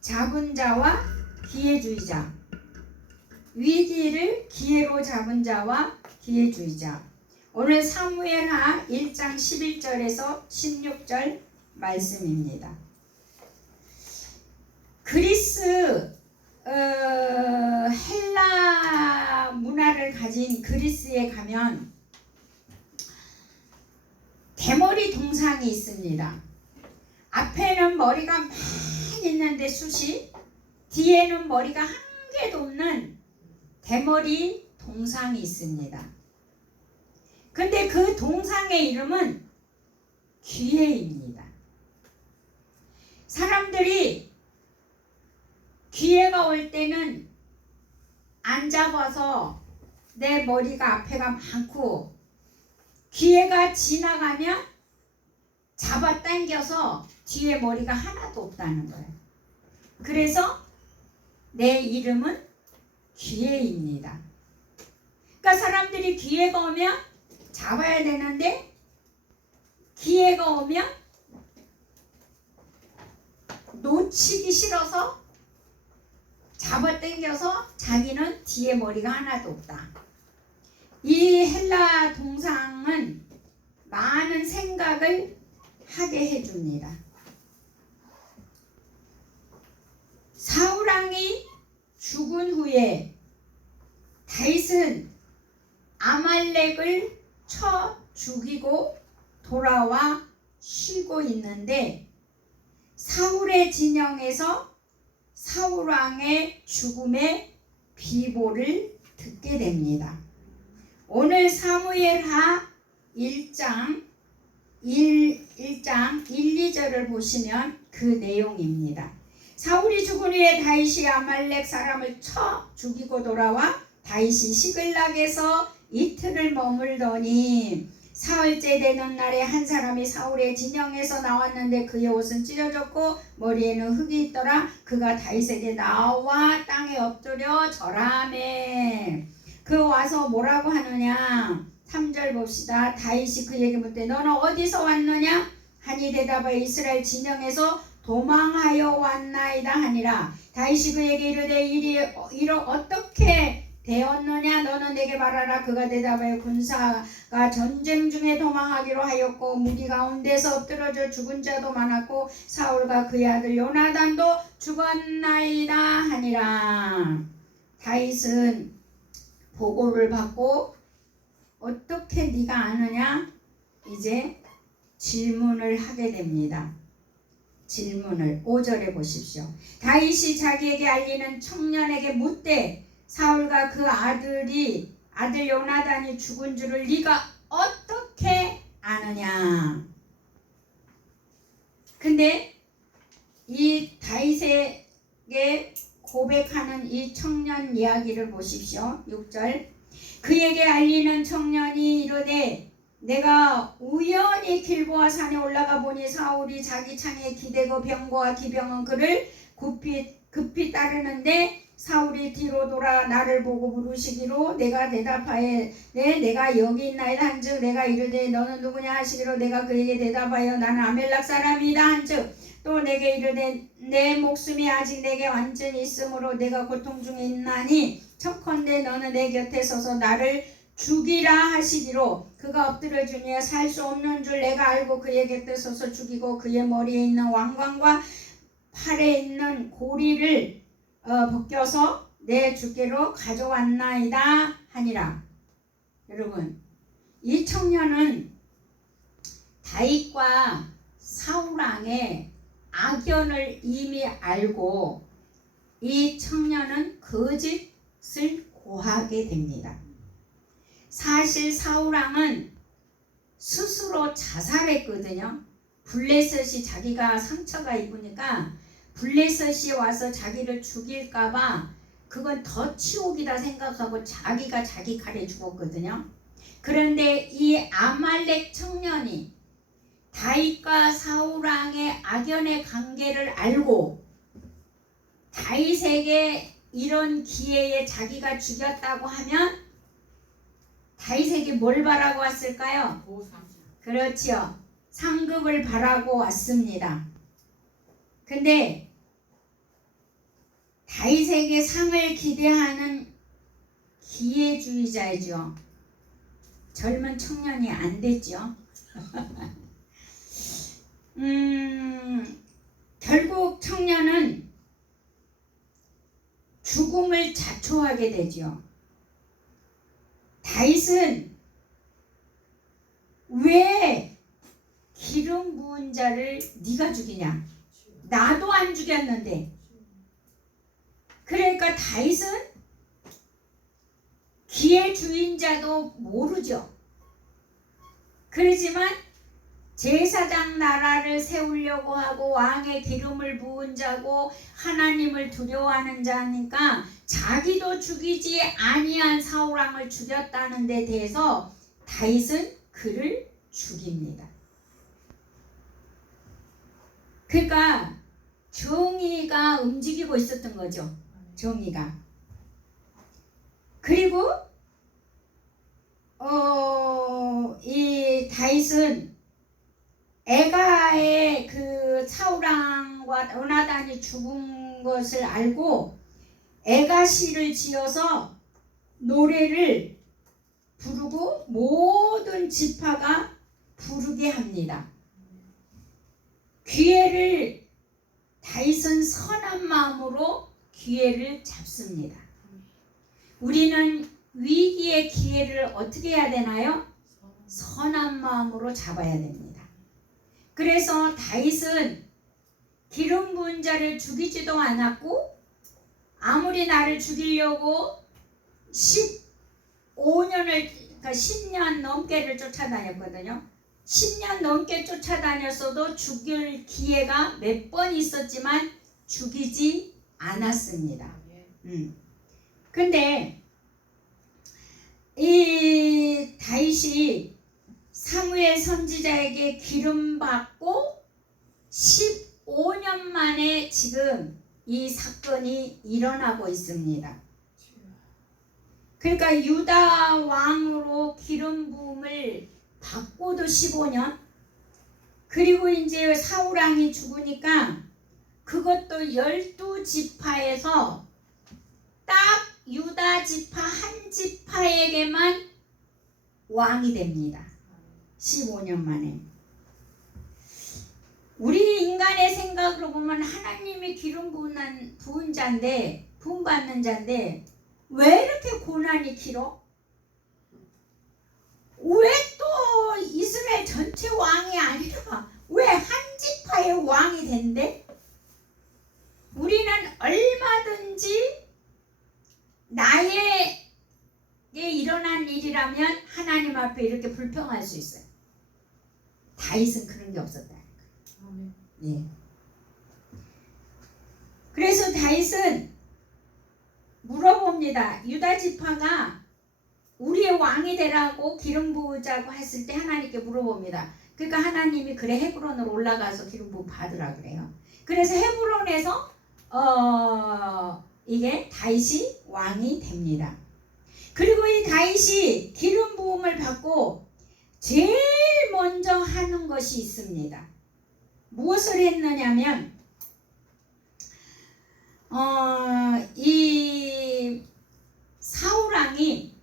잡은 자와 기회주의자, 위기를 기회로 잡은 자와 기회주의자. 오늘 사무엘하 1장 11절에서 16절 말씀입니다. 그리스 헬라 문화를 가진 그리스에 가면 대머리 동상이 있습니다. 앞에는 머리가 많이 있는데 숱이, 뒤에는 머리가 한 개도 없는 대머리 동상이 있습니다. 근데 그 동상의 이름은 기회입니다. 사람들이 기회가 올 때는 안 잡아서 내 머리가 앞에가 많고, 기회가 지나가면 잡아 당겨서 뒤에 머리가 하나도 없다는 거예요. 그래서 내 이름은 기회입니다. 그러니까 사람들이 기회가 오면 잡아야 되는데, 기회가 오면 놓치기 싫어서 잡아 당겨서 자기는 뒤에 머리가 하나도 없다. 이 헬라 동상은 많은 생각을 하게 해줍니다. 사울왕이 죽은 후에 다윗은 아말렉을 쳐 죽이고 돌아와 쉬고 있는데, 사울의 진영에서 사울왕의 죽음의 비보를 듣게 됩니다. 오늘 사무엘하 1장 1, 2절을 보시면 그 내용입니다. 사울이 죽은 후에 다윗이 아말렉 사람을 쳐 죽이고 돌아와 다윗이 시글락에서 이틀을 머물더니 사흘째 되는 날에 한 사람이 사울의 진영에서 나왔는데 그의 옷은 찢어졌고 머리에는 흙이 있더라. 그가 다윗에게 나와 땅에 엎드려 절하매. 그 와서 뭐라고 하느냐. 3절 봅시다. 다윗이 그에게 묻되 너는 어디서 왔느냐 하니 대답하여 이스라엘 진영에서 도망하여 왔나이다 하니라. 다윗이 그에게 이르되 일이 어떻게 되었느냐 너는 내게 말하라. 그가 대답하여 군사가 전쟁 중에 도망하기로 하였고 무리 가운데서 엎드러져 죽은 자도 많았고 사울과 그의 아들 요나단도 죽었나이다 하니라. 다윗은 보고를 받고 어떻게 네가 아느냐 이제 질문을 하게 됩니다. 질문을 5절에 보십시오. 다윗이 자기에게 알리는 청년에게 묻되 사울과 그 아들 요나단이 죽은 줄을 네가 어떻게 아느냐. 근데 이 다윗에게 고백하는 이 청년 이야기를 보십시오. 6절. 그에게 알리는 청년이 이르되 내가 우연히 길보아 산에 올라가 보니 사울이 자기 창에 기대고 병거와 기병은 그를 급히 따르는데 사울이 뒤로 돌아 나를 보고 부르시기로 내가 대답하여 내가 여기 있나이다 한즉 내가 이르되 너는 누구냐 하시기로 내가 그에게 대답하여 나는 아멜렉 사람이다 한즉 또 내게 이르되 내 목숨이 아직 내게 완전히 있으므로 내가 고통 중에 있나니 척컨대 너는 내 곁에 서서 나를 죽이라 하시기로 그가 엎드려 주니 살 수 없는 줄 내가 알고 그의 곁에 서서 죽이고 그의 머리에 있는 왕관과 팔에 있는 고리를 벗겨서 내 주께로 가져왔나이다 하니라. 여러분, 이 청년은 다윗과 사울왕의 악연을 이미 알고 이 청년은 거짓을 고하게 됩니다. 사실 사울왕은 스스로 자살했거든요. 블레셋이 자기가 상처가 입으니까 블레셋이 와서 자기를 죽일까봐 그건 더 치욕이다 생각하고 자기가 자기 칼에 죽었거든요. 그런데 이 아말렉 청년이 다윗과 사울왕의 악연의 관계를 알고 다윗에게 이런 기회에 자기가 죽였다고 하면 다윗에게 뭘 바라고 왔을까요? 그렇지요. 상급을 바라고 왔습니다. 근데 다윗에게 상을 기대하는 기회주의자이죠. 젊은 청년이 안 됐죠. 결국 청년은 죽음을 자초하게 되죠. 다윗은 왜 기름 부은 자를 네가 죽이냐? 나도 안 죽였는데. 그러니까 다윗은 기회 주인자도 모르죠. 그러지만 제사장 나라를 세우려고 하고 왕의 기름을 부은 자고 하나님을 두려워하는 자니까 자기도 죽이지 아니한 사울왕을 죽였다는 데 대해서 다윗은 그를 죽입니다. 그러니까 정의가 움직이고 있었던 거죠. 정의가. 그리고 이 다윗은 에가의 그 사울왕과 요나단이 죽은 것을 알고 에가시를 지어서 노래를 부르고 모든 지파가 부르게 합니다. 기회를 다윗은 선한 마음으로 기회를 잡습니다. 우리는 위기의 기회를 어떻게 해야 되나요? 선한 마음으로 잡아야 됩니다. 그래서 다윗은 기름 부은 자를 죽이지도 않았고 아무리 나를 죽이려고 그러니까 10년 넘게를 쫓아다녔거든요. 10년 넘게 쫓아다녔어도 죽일 기회가 몇 번 있었지만 죽이지 않았습니다. 근데 이 다윗이 사무엘 선지자에게 기름 받고 15년 만에 지금 이 사건이 일어나고 있습니다. 그러니까 유다 왕으로 기름 부음을 받고도 15년, 그리고 이제 사울 왕이 죽으니까 그것도 12지파에서 딱 유다 지파 한 지파에게만 왕이 됩니다. 15년 만에. 우리 인간의 생각으로 보면 하나님이 기름 부은 자인데, 부음 받는 자인데 왜 이렇게 고난이 길어? 왜 또 이스라엘 전체 왕이 아니라 왜 한 지파의 왕이 된대? 우리는 얼마든지 나에게 일어난 일이라면 하나님 앞에 이렇게 불평할 수 있어요. 다윗은 그런 게 없었다는 거예요. 예. 그래서 다윗은 물어봅니다. 유다 지파가 우리의 왕이 되라고 기름 부으자고 했을 때 하나님께 물어봅니다. 그러니까 하나님이 그래 헤브론으로 올라가서 기름 부음 받으라 그래요. 그래서 헤브론에서 이게 다윗이 왕이 됩니다. 그리고 이 다윗이 기름 부음을 받고 제일 먼저 하는 것이 있습니다. 무엇을 했느냐면 이 사울왕이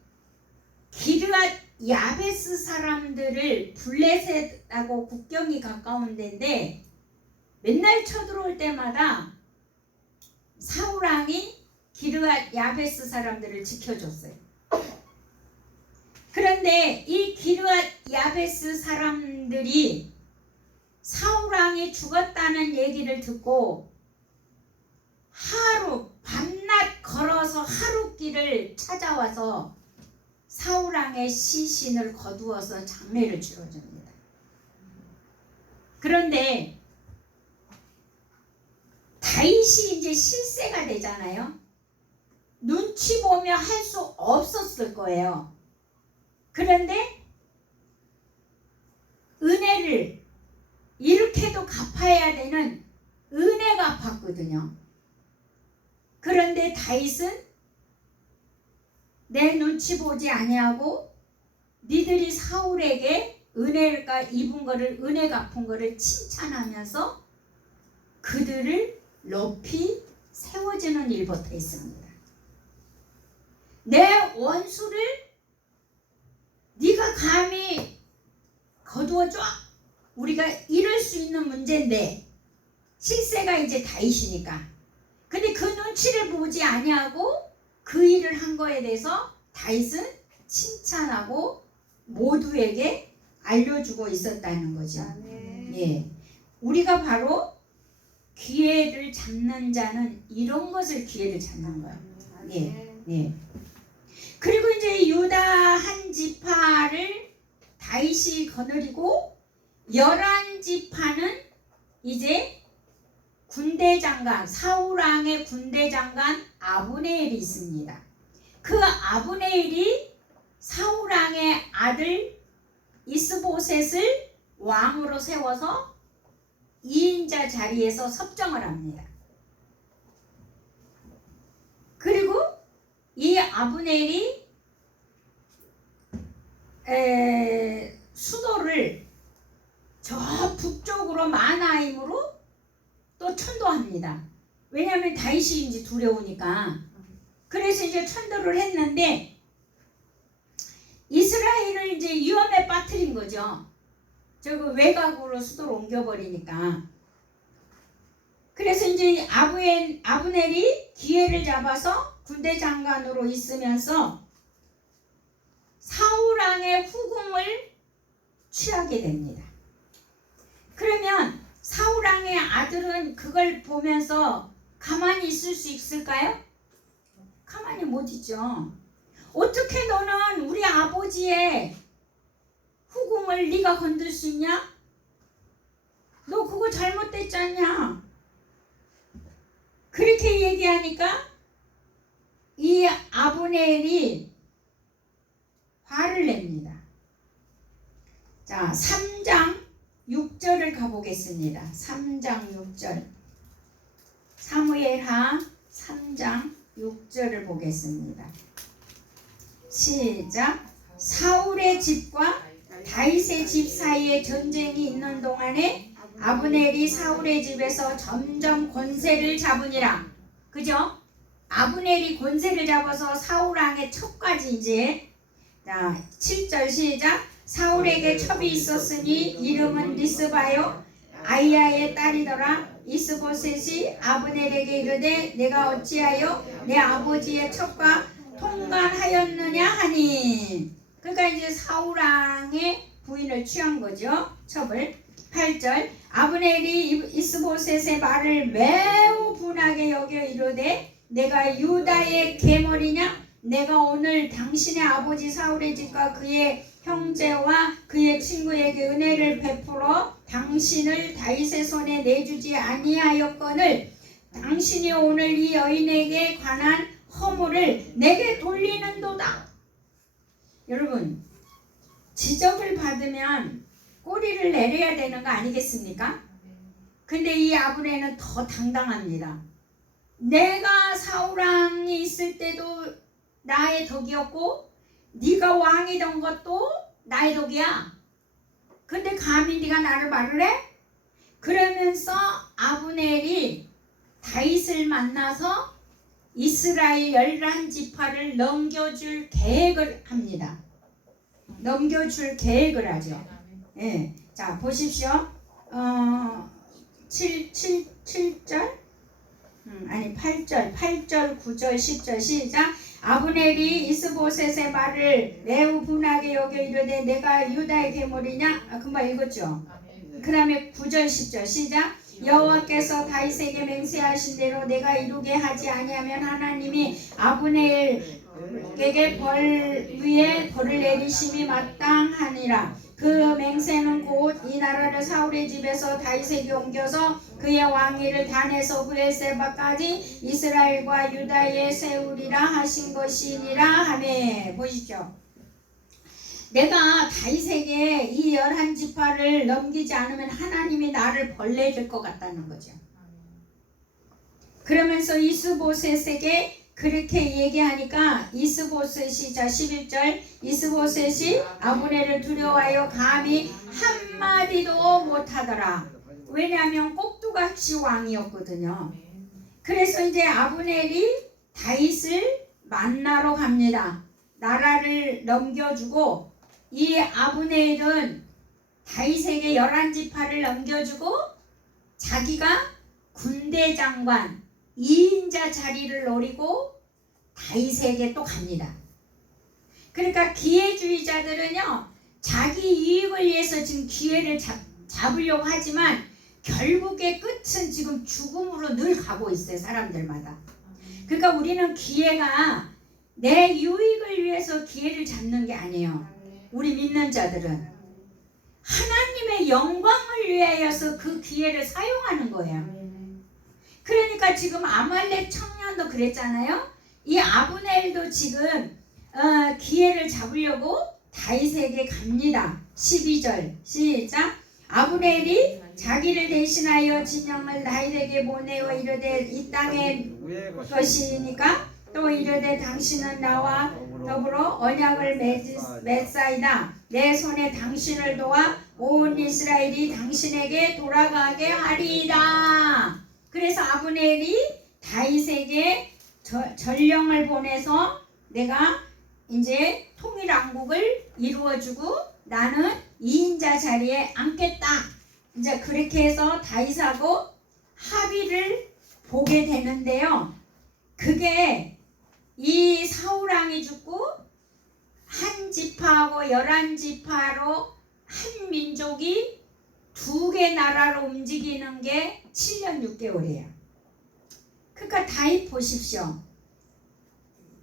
기르앗 야베스 사람들을 블레셋하고 국경이 가까운 데인데 맨날 쳐들어올 때마다 사울왕이 기르앗 야베스 사람들을 지켜줬어요. 그런데 이 기르앗 야베스 사람들이 사울왕이 죽었다는 얘기를 듣고 하루 밤낮 걸어서 하루길을 찾아와서 사울왕의 시신을 거두어서 장례를 치러줍니다. 그런데 다윗이 이제 실세가 되잖아요. 눈치 보며 할 수 없었을 거예요. 그런데 은혜를 이렇게도 갚아야 되는 은혜가 갚았거든요. 그런데 다윗은 내 눈치 보지 아니하고 니들이 사울에게 은혜가 입은 거를, 은혜 갚은 거를 칭찬하면서 그들을 높이 세워지는 일부터 있습니다. 내 원수를 네가 감히 거두어줘? 우리가 이럴 수 있는 문제인데 실세가 이제 다윗이니까. 근데 그 눈치를 보지 아니하고 그 일을 한 거에 대해서 다윗은 칭찬하고 모두에게 알려주고 있었다는 거죠. 예, 우리가 바로 기회를 잡는 자는 이런 것을 기회를 잡는 거예요. 예, 예. 그리고 이제 유다 한 지파를 다윗이 거느리고 11지파는 이제 군대장관, 사울왕의 군대장관 아브네엘이 있습니다. 그 아브네엘이 사울왕의 아들 이스보셋을 왕으로 세워서 2인자 자리에서 섭정을 합니다. 그리고 이 아브넬이 수도를 저 북쪽으로 마하나임으로 또 천도합니다. 왜냐하면 다윗이 이제 두려우니까. 그래서 이제 천도를 했는데 이스라엘을 이제 위험에 빠뜨린 거죠. 저거 외곽으로 수도를 옮겨버리니까. 그래서 이제 아브넬이 기회를 잡아서 군대장관으로 있으면서 사울왕의 후궁을 취하게 됩니다. 그러면 사울왕의 아들은 그걸 보면서 가만히 있을 수 있을까요? 가만히 못 있죠. 어떻게 너는 우리 아버지의 후궁을 네가 건들 수 있냐? 너 그거 잘못됐지 않냐? 그렇게 얘기하니까 이 아브넬이 화를 냅니다. 자, 3장 6절을 가보겠습니다. 3장 6절. 사무엘하 3장 6절을 보겠습니다. 시작. 사울의 집과 다윗의 집 사이에 전쟁이 있는 동안에 아브넬이 사울의 집에서 점점 권세를 잡으니라. 그죠? 아브넬이 권세를 잡아서 사울왕의 첩까지 이제. 자, 7절 시작. 사울에게 첩이 있었으니 이름은 리스바요 아이야의 딸이더라. 이스보셋이 아브넬에게 이르되 내가 어찌하여 내 아버지의 첩과 통관하였느냐 하니. 그러니까 이제 사울왕의 부인을 취한 거죠. 첩을. 8절. 아브넬이 이스보셋의 말을 매우 분하게 여겨 이르되 내가 유다의 계머리냐? 내가 오늘 당신의 아버지 사울의 집과 그의 형제와 그의 친구에게 은혜를 베풀어 당신을 다윗의 손에 내주지 아니하였거늘 당신이 오늘 이 여인에게 관한 허물을 내게 돌리는도다. 여러분, 지적을 받으면 꼬리를 내려야 되는 거 아니겠습니까? 근데 이 아브넬은 더 당당합니다. 내가 사울왕이 있을 때도 나의 덕이었고 네가 왕이던 것도 나의 덕이야. 근데 감히 네가 나를 말을 해? 그러면서 아브넬이 다윗을 만나서 이스라엘 11지파를 넘겨줄 계획을 합니다. 넘겨줄 계획을 하죠. 예. 자, 보십시오. 7절? 아니 8절, 9절, 10절 시작. 아브넬이 이스보셋의 말을 매우 분하게 여겨 이르되 내가 유다의 계물이냐? 금방 읽었죠. 그 다음에 9절, 10절 시작. 여호와께서 다윗에게 맹세하신 대로 내가 이루게 하지 아니하면 하나님이 아브넬에게 벌 위에 벌을 내리심이 마땅하니라. 그 맹세는 곧 이 나라를 사울의 집에서 다윗에게 옮겨서 그의 왕위를 단에서 브에세바까지 이스라엘과 유다에 세우리라 하신 것이니라 하매. 보십시오. 내가 다윗에게 이 11지파를 넘기지 않으면 하나님이 나를 벌내줄 것 같다는 거죠. 그러면서 이스보셋에게 그렇게 얘기하니까 이스보셋이, 자 11절, 이스보셋이 아브넬을 두려워하여 감히 한마디도 못하더라. 왜냐하면 꼭두각시 왕이었거든요. 그래서 이제 아브넬이 다윗을 만나러 갑니다. 나라를 넘겨주고 이 아브넬은 다윗에게 11지파를 넘겨주고 자기가 군대 장관 2인자 자리를 노리고 다윗에게 또 갑니다. 그러니까 기회주의자들은요, 자기 이익을 위해서 지금 기회를 잡으려고 하지만 결국의 끝은 지금 죽음으로 늘 가고 있어요, 사람들마다. 그러니까 우리는 기회가 내 유익을 위해서 기회를 잡는 게 아니에요. 우리 믿는 자들은 하나님의 영광을 위하여서 그 기회를 사용하는 거예요. 그러니까 지금 아말렉 청년도 그랬잖아요. 이 아브넬도 지금 기회를 잡으려고 다윗에게 갑니다. 12절 시작. 아브넬이 자기를 대신하여 진영을 다윗에게 보내어 이르되 이 땅의 것이니까 또 이르되 당신은 나와 더불어 언약을 맺사이다. 내 손에 당신을 도와 온 이스라엘이 당신에게 돌아가게 하리이다. 그래서 아브넬이 다윗에게 전령을 보내서 내가 이제 통일왕국을 이루어주고 나는 2인자 자리에 앉겠다. 이제 그렇게 해서 다윗하고 합의를 보게 되는데요. 그게 이 사울왕이 죽고 한 지파하고 11지파로 한 민족이 2개 나라로 움직이는 게 7년 6개월이에요. 그러니까 다윗 보십시오.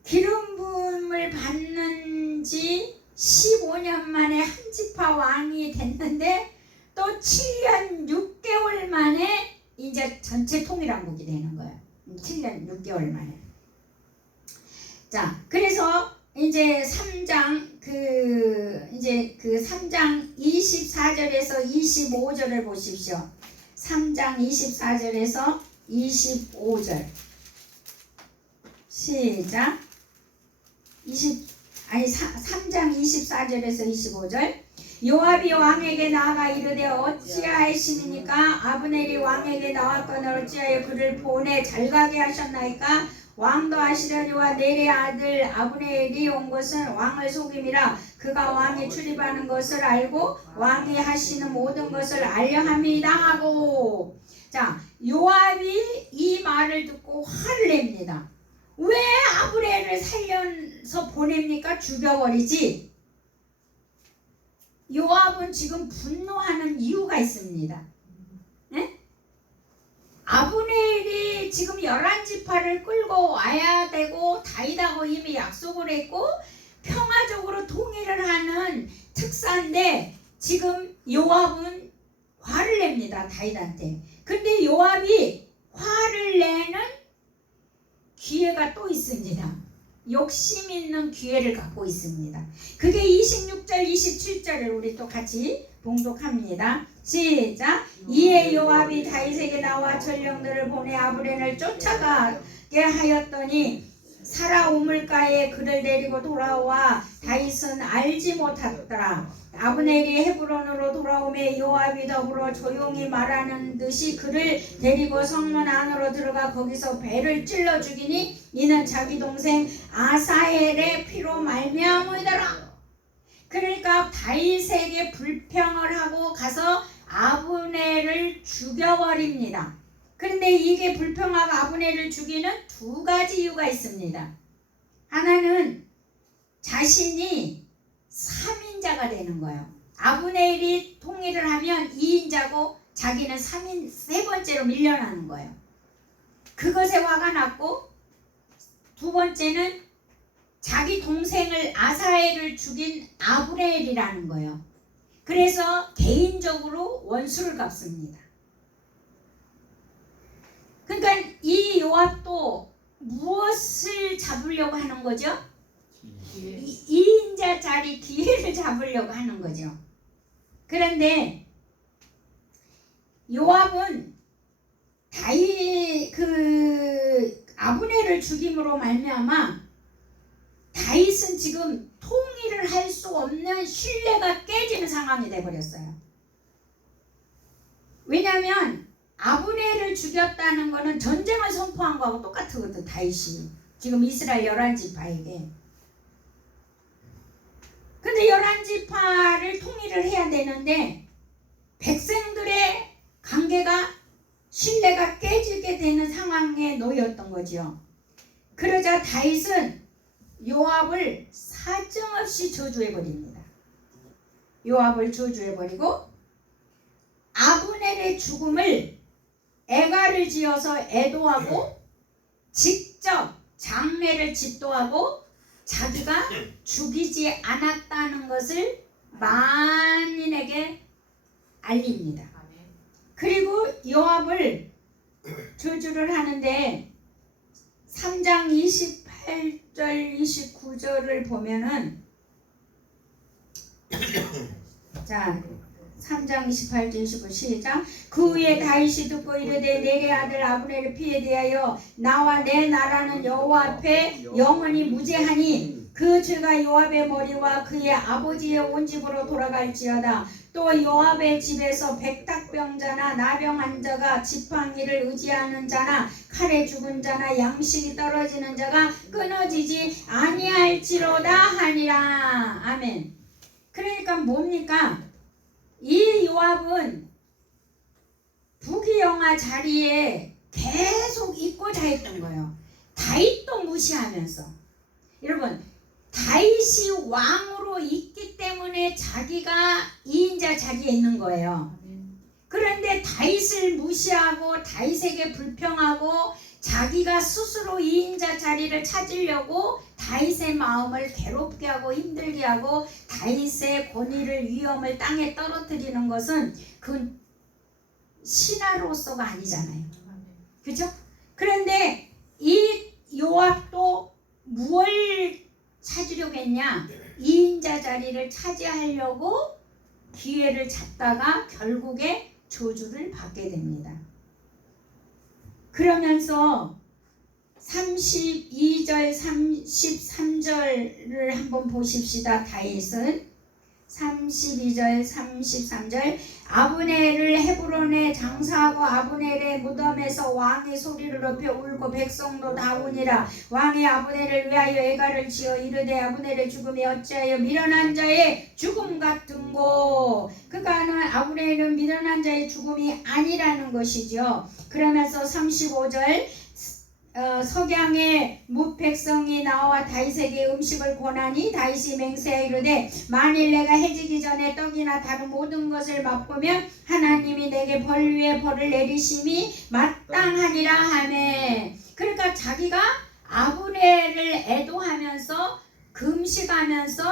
기름 부음을 받는 지 15년 만에 한 지파 왕이 됐는데 또 7년 6개월 만에 이제 전체 통일왕국이 되는 거예요. 7년 6개월 만에. 자, 그래서 이제 3장 이제 3장 24절에서 25절을 보십시오. 3장 24절에서 25절. 시작. 3장 24절에서 25절. 요압이 왕에게 나아가 이르되 어찌하심이니까 아브넬이 왕에게 나왔거늘 어찌하여 그를 보내 잘가게 하셨나이까. 왕도 하시려니와 넬의 아들 아브넬이 온 것은 왕을 속임이라. 그가 왕이 출입하는 것을 알고 왕이 하시는 모든 것을 알려 함이다 하고. 자, 요압이 이 말을 듣고 화를 냅니다. 왜 아브넬을 살려서 보냅니까? 죽여버리지. 요압은 지금 분노하는 이유가 있습니다. 네? 아브넬이 지금 11지파를 끌고 와야 되고 다윗하고 이미 약속을 했고 평화적으로 통일을 하는 특사인데 지금 요압은 화를 냅니다. 다윗한테. 근데 요압이 화를 내는 기회가 또 있습니다. 욕심 있는 기회를 갖고 있습니다. 그게 26절 27절을 우리 또 같이 봉독합니다. 시작. 이에 요압이 다윗에게 나와 전령들을 보내 아브넬을 쫓아가게 하였더니 사라 우물가에 그를 데리고 돌아와 다윗은 알지 못하더라. 아브넬이 헤브론으로 돌아오매 요압이 더불어 조용히 말하는 듯이 그를 데리고 성문 안으로 들어가 거기서 배를 찔러 죽이니 이는 자기 동생 아사헬의 피로 말미암으더라. 그러니까 다윗에게 불평을 하고 가서 아브넬을 죽여버립니다. 그런데 이게 불평하고 아브넬을 죽이는 2가지 이유가 있습니다. 하나는 자신이 3인자가 되는 거예요. 아브넬이 통일을 하면 2인자고 자기는 3번째로 밀려나는 거예요. 그것에 화가 났고, 2번째는 자기 동생을 아사헬을 죽인 아브넬이라는 거예요. 그래서 개인적으로 원수를 갚습니다. 그러니까 이 요압도 무엇을 잡으려고 하는 거죠? 2인자 자리 기회를 잡으려고 하는 거죠. 그런데 요압은 아브넬을 죽임으로 말미암아 다윗은 지금 통일을 할 수 없는 신뢰가 깨지는 상황이 되어버렸어요. 왜냐하면 아브넬을 죽였다는 거는 전쟁을 선포한 거하고 똑같거든. 다윗이 지금 이스라엘 11지파에게. 근데 11지파를 통일을 해야 되는데 백성들의 관계가 신뢰가 깨지게 되는 상황에 놓였던 거죠. 그러자 다윗은 요압을 사정없이 저주해버립니다. 요압을 저주해버리고 아브넬의 죽음을 애가를 지어서 애도하고 직접 장례를 집도하고 자기가 죽이지 않았다는 것을 만인에게 알립니다. 그리고 요압을 저주를 하는데 3장 28절 29절을 보면은 자 3장 28절 29 시작. 그 후에 다윗이 듣고 이르되 내게 아들 아브넬을 피해 대하여 나와 내 나라는 여호와 앞에 영원히 무죄하니 그 죄가 요압의 머리와 그의 아버지의 온 집으로 돌아갈지어다. 또 요압의 집에서 백탁병자나 나병한 자가 지팡이를 의지하는 자나 칼에 죽은 자나 양식이 떨어지는 자가 끊어지지 아니할지로다 하니라. 아멘. 그러니까 뭡니까? 이 요압은 부귀영화 자리에 계속 있고자 했던 거예요. 다윗도 무시하면서. 여러분, 다윗이 왕으로 있기 때문에 자기가 2인자 자리에 있는 거예요. 그런데 다윗을 무시하고 다윗에게 불평하고 자기가 스스로 2인자 자리를 찾으려고 다윗의 마음을 괴롭게 하고 힘들게 하고 다윗의 권위를 위엄을 땅에 떨어뜨리는 것은 그 신하로서가 아니잖아요. 그렇죠? 그런데 이 요압도 무엇을 찾으려고 했냐? 2인자 자리를 차지하려고 기회를 잡다가 결국에 저주를 받게 됩니다. 그러면서 32절 33절을 한번 보십시다. 다윗은 32절 33절 아브넬을 헤브론에 장사하고 아브넬의 무덤에서 왕이 소리를 높여 울고 백성도 다 우니라. 왕이 아브넬을 위하여 애가를 지어 이르되 아브넬의 죽음이 어찌하여 미련한 자의 죽음 같은고. 그가는 아브넬은 미련한 자의 죽음이 아니라는 것이죠. 그러면서 35절 석양에 무백성이 나와 다윗에게 음식을 권하니 다윗이 맹세하여 이르되 만일 내가 해지기 전에 떡이나 다른 모든 것을 맛보면 하나님이 내게 벌 위에 벌을 내리심이 마땅하니라 하매. 그러니까 자기가 아브넬을 애도하면서 금식하면서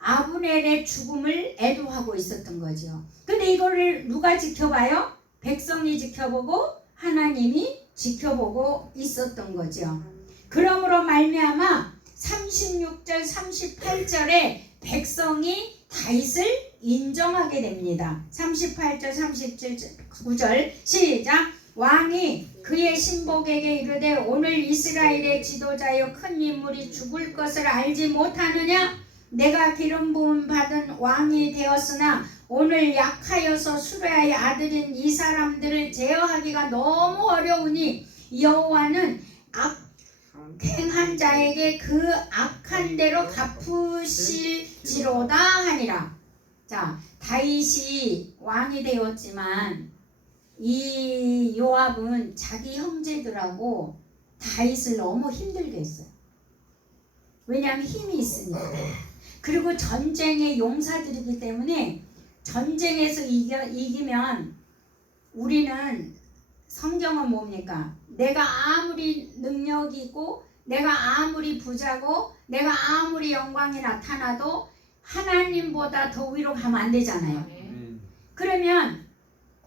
아브넬의 죽음을 애도하고 있었던 거죠. 근데 이거를 누가 지켜봐요? 백성이 지켜보고 하나님이 지켜보고 있었던 거죠. 그러므로 말미암아 36절 38절에 백성이 다윗을 인정하게 됩니다. 38절 39절 시작. 왕이 그의 신복에게 이르되 오늘 이스라엘의 지도자여 큰 인물이 죽을 것을 알지 못하느냐? 내가 기름 부음 받은 왕이 되었으나 오늘 약하여서 수레아의 아들인 이 사람들을 제어하기가 너무 어려우니 여호와는 악행한 자에게 그 악한 대로 갚으실지로다 하니라. 자, 다윗이 왕이 되었지만 이 요압은 자기 형제들하고 다윗을 너무 힘들게 했어요. 왜냐하면 힘이 있으니까. 그리고 전쟁의 용사들이기 때문에 전쟁에서 이기면 우리는 성경은 뭡니까? 내가 아무리 능력이 있고 내가 아무리 부자고 내가 아무리 영광이 나타나도 하나님보다 더 위로 가면 안 되잖아요. 그러면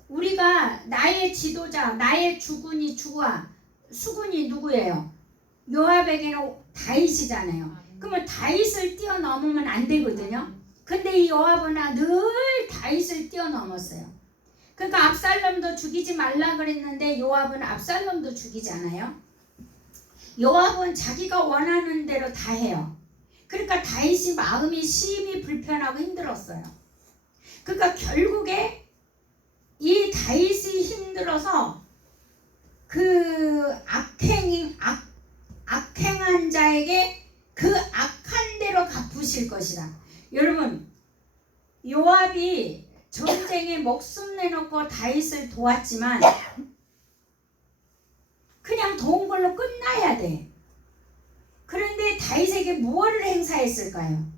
우리가 나의 지도자, 나의 주군이 수군이 누구예요? 요압에게는 다윗이잖아요. 그러면 다윗을 뛰어넘으면 안 되거든요. 근데 이 요압은 늘 다윗을 뛰어넘었어요. 그러니까 압살롬도 죽이지 말라 그랬는데 요압은 압살롬도 죽이지 않아요. 요압은 자기가 원하는 대로 다 해요. 그러니까 다윗이 마음이 심히 불편하고 힘들었어요. 그러니까 결국에 이 다윗이 힘들어서 그 악행한 자에게 그 악한 대로 갚으실 것이다. 여러분, 요압이 전쟁에 목숨 내놓고 다윗을 도왔지만 그냥 도운 걸로 끝나야 돼. 그런데 다윗에게 무엇을 행사했을까요?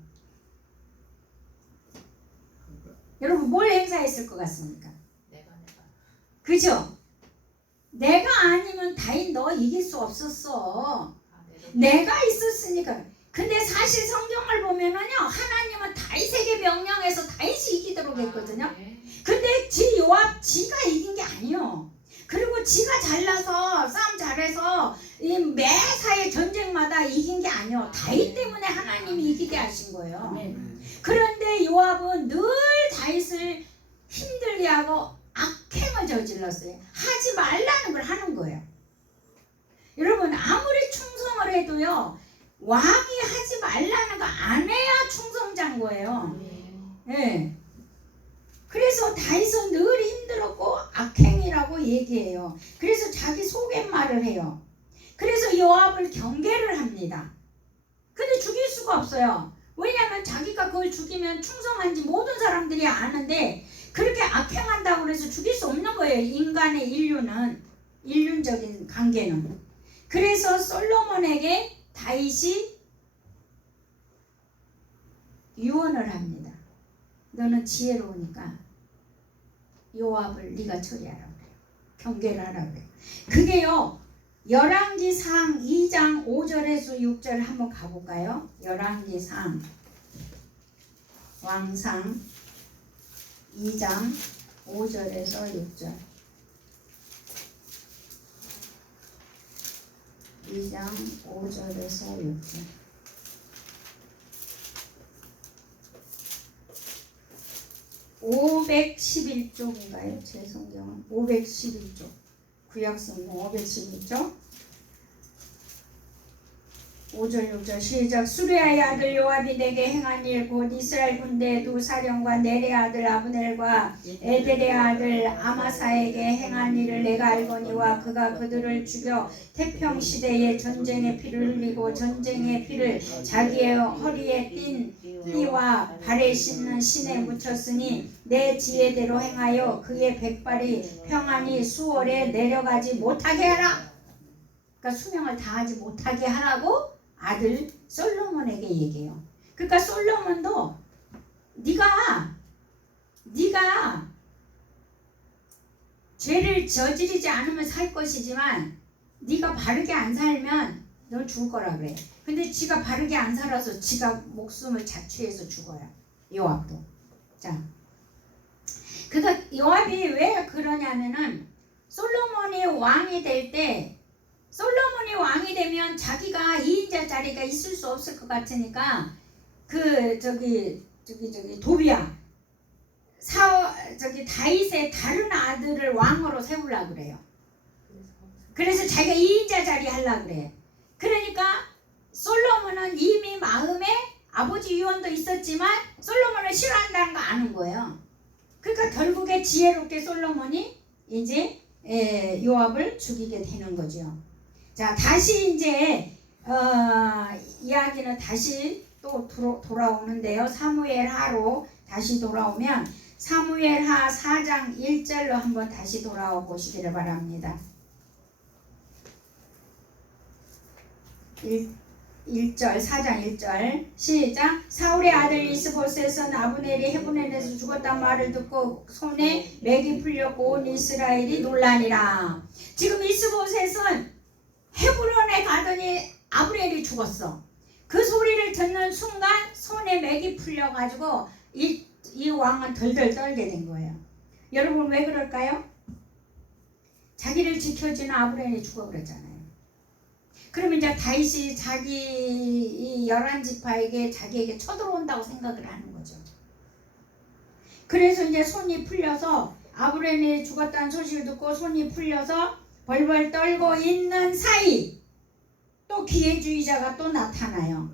여러분, 뭘 행사했을 것 같습니까? 그죠? 내가 아니면 다윗 너 이길 수 없었어. 내가 있었으니까. 근데 사실 성경을 보면은요, 하나님은 다윗에게 명령해서 다윗이 이기도록 했거든요. 근데 요압 지가 이긴 게 아니요. 그리고 지가 잘나서 싸움 잘해서 이 매사에 전쟁마다 이긴 게 아니요. 다윗 때문에 하나님이 이기게 하신 거예요. 그런데 요압은 늘 다윗을 힘들게 하고 악행을 저질렀어요. 하지 말라는 걸 하는 거예요. 여러분, 아무리 충성을 해도요, 왕이 하지 말라는 거 안 해야 충성자인 거예요. 네. 그래서 다윗은 늘 힘들었고 악행이라고 얘기해요. 그래서 자기 속갯말을 해요. 그래서 요압을 경계를 합니다. 근데 죽일 수가 없어요. 왜냐하면 자기가 그걸 죽이면 충성한지 모든 사람들이 아는데 그렇게 악행한다고 해서 죽일 수 없는 거예요. 인간의 인륜적인 관계는. 그래서 솔로몬에게 다윗이 유언을 합니다. 너는 지혜로우니까 요압을 네가 처리하라고 그래요. 경계를 하라고 그래요. 그게요, 열왕기상 2장 5절에서 6절 한번 가볼까요? 열왕기상 왕상 2장 5절에서 6절. 2장 5절에서 6절. (511쪽인가요? 제 성경은 511쪽, 구약성경 511쪽 5절 6절 시작. 수레아의 아들 요압이 내게 행한 일 곧 이스라엘 군대 두 사령관 넬의 아들 아브넬과 에델의 아들 아마사에게 행한 일을 내가 알거니와 그가 그들을 죽여 태평시대에 전쟁의 피를 흘리고 전쟁의 피를 자기의 허리에 띤 띠와 발에 씻는 신에 묻혔으니 내 지혜대로 행하여 그의 백발이 평안히 수월에 내려가지 못하게 하라. 그러니까 수명을 다하지 못하게 하라고 아들 솔로몬에게 얘기해요. 그러니까 솔로몬도 네가 죄를 저지르지 않으면 살 것이지만 네가 바르게 안 살면 넌 죽을 거라 그래. 근데 지가 바르게 안 살아서 지가 목숨을 자취해서 죽어요. 요압도. 자, 그러니까 요압이 왜 그러냐면은 솔로몬이 왕이 될 때 솔로몬이 왕이 되면 자기가 2인자 자리가 있을 수 없을 것 같으니까 도비야 다윗의 다른 아들을 왕으로 세우려고 그래요. 그래서 자기가 2인자 자리 하려고 그래. 그러니까 솔로몬은 이미 마음에 아버지 유언도 있었지만 솔로몬을 싫어한다는 거 아는 거예요. 그러니까 결국에 지혜롭게 솔로몬이 이제 요압을 죽이게 되는 거죠. 자, 다시 이제 이야기는 다시 또 돌아오는데요. 사무엘하로 다시 돌아오면 사무엘하 4장 1절로 한번 다시 돌아와 보시기를 바랍니다. 1절 4장 1절 시작. 사울의 아들 이스보셋은 아브넬이 헤브론에서 죽었단 말을 듣고 손에 맥이 풀렸고 온 이스라엘이 놀라니라. 지금 이스보셋은 헤브론에 가더니 아브넬이 죽었어. 그 소리를 듣는 순간 손에 맥이 풀려가지고 이 왕은 덜덜 떨게 된 거예요. 여러분 왜 그럴까요? 자기를 지켜주는 아브넬이 죽어버렸잖아요. 그럼 이제 다윗이 자기 11지파에게 자기에게 쳐들어온다고 생각을 하는 거죠. 그래서 이제 손이 풀려서 아브넬이 죽었다는 소식을 듣고 손이 풀려서 벌벌 떨고 있는 사이 또 기회주의자가 또 나타나요.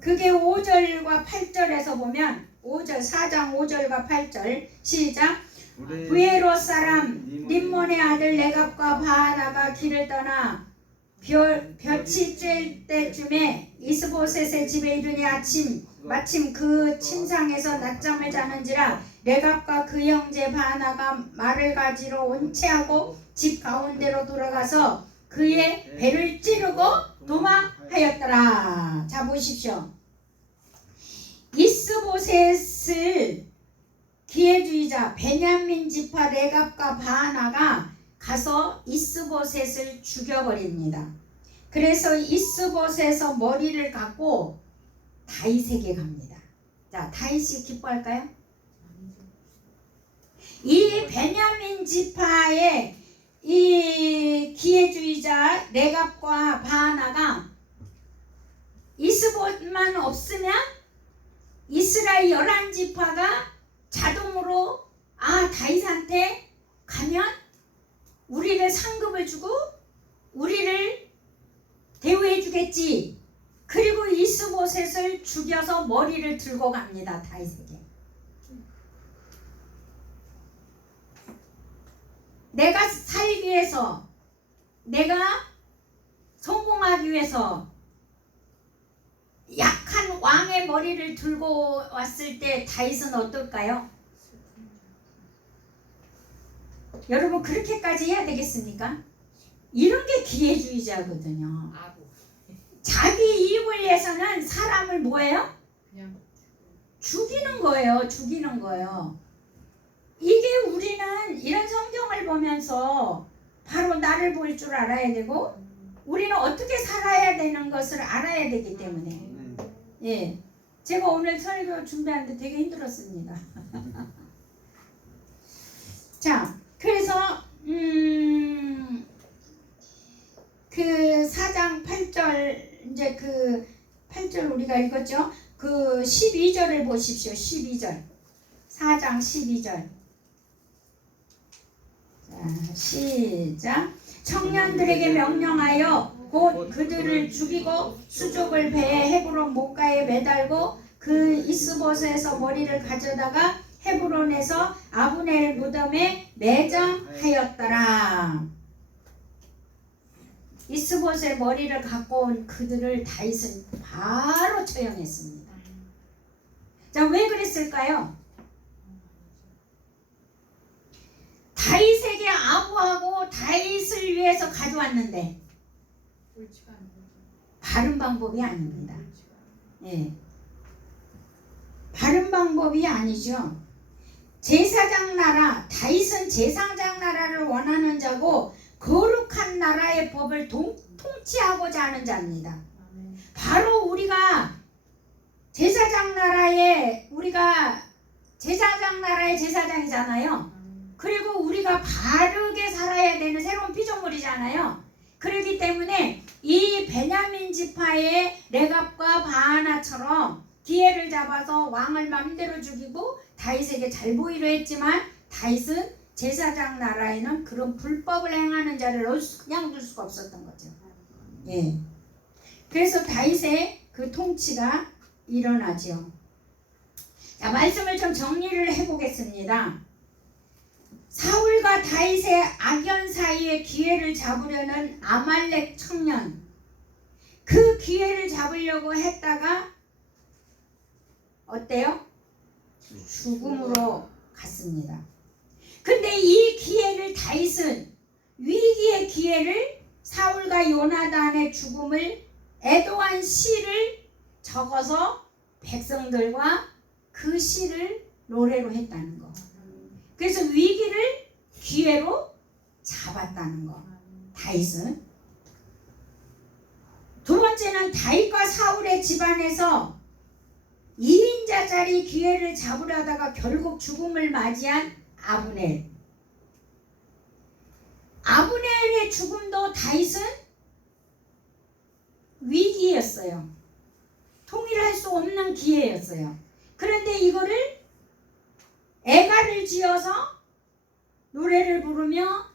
그게 5절과 8절에서 보면 4장 5절과 8절 시작. 부에롯 사람 림몬의 아들 레갑과 바하나가 길을 떠나 볕이 쬐 때쯤에 이스보셋의 집에 이르니 마침 그 침상에서 낮잠을 자는지라 레갑과 그 형제 바하나가 말을 가지러 온 채하고 집 가운데로 돌아가서 그의 배를 찌르고 도망하였더라. 자 보십시오. 이스보셋을 기회주의자 베냐민 지파 레갑과 바하나가 가서 이스보셋을 죽여버립니다. 그래서 이스보셋의 머리를 갖고 다윗에게 갑니다. 자, 다윗이 기뻐할까요? 이 베냐민 지파의 이 기회주의자 레갑과 바하나가 이스보셋만 없으면 이스라엘 11지파가 자동으로 다윗한테 가면 우리를 상급을 주고 우리를 대우해 주겠지. 그리고 이스보셋을 죽여서 머리를 들고 갑니다. 다윗에게. 내가 살기 위해서, 내가 성공하기 위해서 약한 왕의 머리를 들고 왔을 때 다윗은 어떨까요? 여러분 그렇게까지 해야 되겠습니까? 이런 게 기회주의자거든요. 자기 이익을 위해서는 사람을 뭐예요? 그냥 죽이는 거예요. 이게 우리는 이런 성경을 보면서 바로 나를 볼 줄 알아야 되고 우리는 어떻게 살아야 되는 것을 알아야 되기 때문에 예, 제가 오늘 설교 준비하는데 되게 힘들었습니다. 자, 그래서 그 4장 8절 이제 그 8절 우리가 읽었죠. 그 12절을 보십시오. 12절 4장 12절 자, 시작. 청년들에게 명령하여 곧 그들을 죽이고 수족을 배에 헤브론 못가에 매달고 그 이스보셋에서 머리를 가져다가 헤브론에서 아브넬 무덤에 매장하였더라. 이스보셋 머리를 갖고 온 그들을 다윗은 바로 처형했습니다. 자, 왜 그랬을까요? 다윗에게 아부하고 다윗을 위해서 가져왔는데 바른 방법이 아닙니다. 예, 바른 방법이 아니죠. 제사장 나라, 다윗은 제사장 나라를 원하는 자고 거룩한 나라의 법을 통치하고자 하는 자입니다. 바로 우리가 제사장 나라의 제사장이잖아요. 그리고 우리가 바르게 살아야 되는 새로운 피조물이잖아요. 그렇기 때문에 이 베냐민 지파의 레갑과 바하나처럼 기회를 잡아서 왕을 마음대로 죽이고 다윗에게 잘 보이려 했지만 다윗은 제사장 나라에는 그런 불법을 행하는 자를 그냥 둘 수가 없었던 거죠. 예. 그래서 다윗의 그 통치가 일어나죠. 자, 말씀을 좀 정리를 해보겠습니다. 사울과 다윗의 악연 사이에 기회를 잡으려는 아말렉 청년, 그 기회를 잡으려고 했다가 어때요? 죽음으로 갔습니다. 근데 이 기회를 다윗은 위기의 기회를 사울과 요나단의 죽음을 애도한 시를 적어서 백성들과 그 시를 노래로 했다는 거. 그래서 위기를 기회로 잡았다는 거. 다윗은. 두 번째는 다윗과 사울의 집안에서 2인자짜리 기회를 잡으려다가 결국 죽음을 맞이한 아브넬. 아브넬의 죽음도 다윗은 위기였어요. 통일할 수 없는 기회였어요. 그런데 이거를 애가를 지어서 노래를 부르며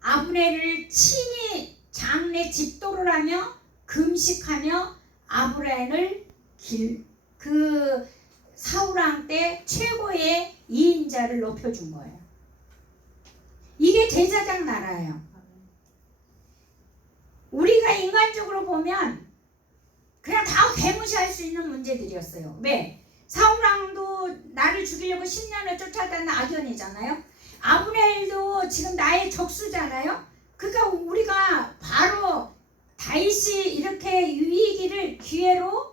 아브넬을 친히 장례 집도를 하며 금식하며 아브넬을 그 사울왕 때 최고의 2인자를 높여준 거예요. 이게 제사장 나라예요. 우리가 인간적으로 보면 그냥 다 개무시할 수 있는 문제들이었어요. 왜? 사울왕도 나를 죽이려고 10년을 쫓아다니는 악연이잖아요. 아브넬도 지금 나의 적수잖아요. 그러니까 우리가 바로 다윗이 이렇게 유익이를 기회로